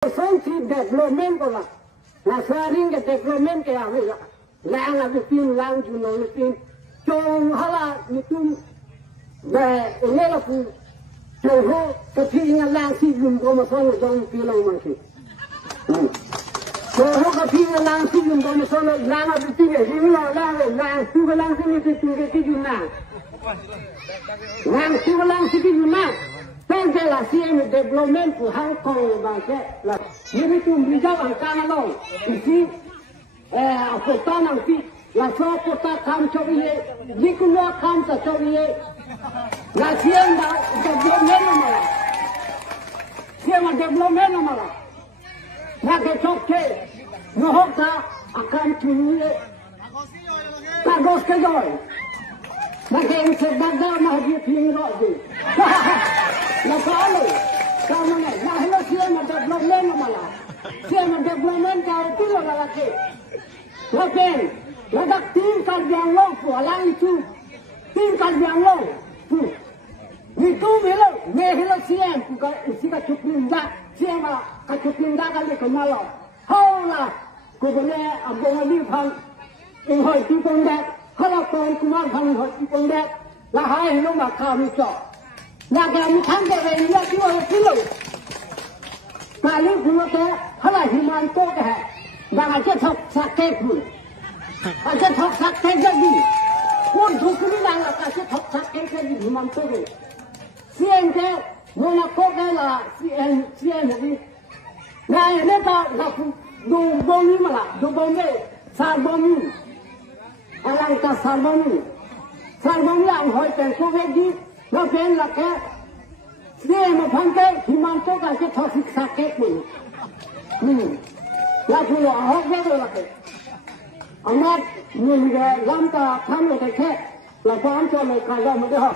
Santi development kola, la sharing ke development ke ame la, lang abitin lang juno abitin, jong hala nitum, be lela pu, jong kepi ingat lang si jum koma sono jong pilang masih, jong kepi ingat lang si jum koma sono lang abitin ke sini lang tu lang sini tu ke juna, lang tu lang sini juna. Tengah lah CM development tu Hong Kong bangsa lah. Ini tu bijak angkana long. Isi kota nanti lah so kota kam cobiye, dikulua kam sa cobiye. Lah CM dah development malah. CM development malah. Nak kecok nohok ta akan tuye. Kagos kejoy. Nak sedang dah dia tinggal je. Nakalo, kamu ni, nak hello siapa development malah, siapa development kau tu lah lagi. Lepas, lepas tim kerjaan lo, pulang itu, tim kerjaan lo, itu melo, ni hello siapa, bukan usia cupinda, siapa cupinda kali kenal. Haulah, kau boleh abang ni pang, ingoi cupinda, kalau kau kumar pang ingoi cupinda, lah hai hello makam itu. Nak kami tangga ini lagi orang kilo. Kali dulu ke, halah himan tu ke, dah aja thok sakit pun, aja thok sakit jadi. Pun thukuni dah aja thok sakit jadi himan tu ke. Siang ke, mana kau ke lah, siang jadi. Nah ini tak dua bumi malah, dua bumi, sarbumi. Orang tak sarbumi, sarbumi yang hoi tengku lagi. Lepas lagi, dia mempantai himan tu kan kita thosik sakit pun. Lalu ahok dia lagi. Amat ni dia lamta kami dekat, lepas tu mereka mereka